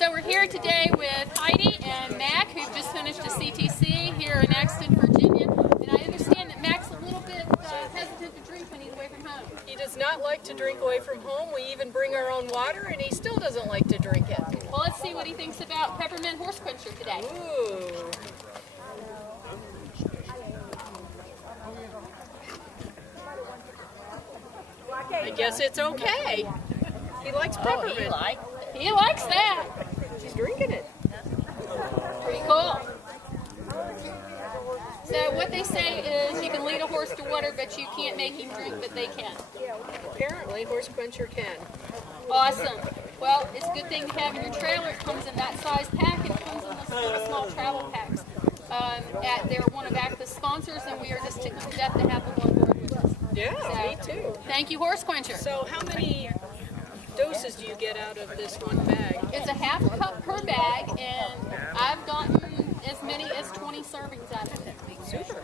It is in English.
So we're here today with Heidi and Mac, who've just finished a CTC here in Axton, Virginia. And I understand that Mac's a little bit hesitant to drink when he's away from home. He does not like to drink away from home. We even bring our own water, and he still doesn't like to drink it. Well, let's see what he thinks about Peppermint Horse Quencher today. Ooh. I guess it's okay. He likes peppermint. He likes that. He's drinking it. Pretty cool. So what they say is you can lead a horse to water, but you can't make him drink, but they can. Apparently, Horse Quencher can. Awesome. Well, it's a good thing to have in your trailer. It comes in that size pack. It comes in this little small travel packs. They're one of ACTA's sponsors, and we are just tickled to death to have them on board with us. Yeah, me too. Thank you, Horse Quencher. So how many doses do you get out of this one bag? It's a half cup per bag, and I've gotten as many as 20 servings out of it. Super.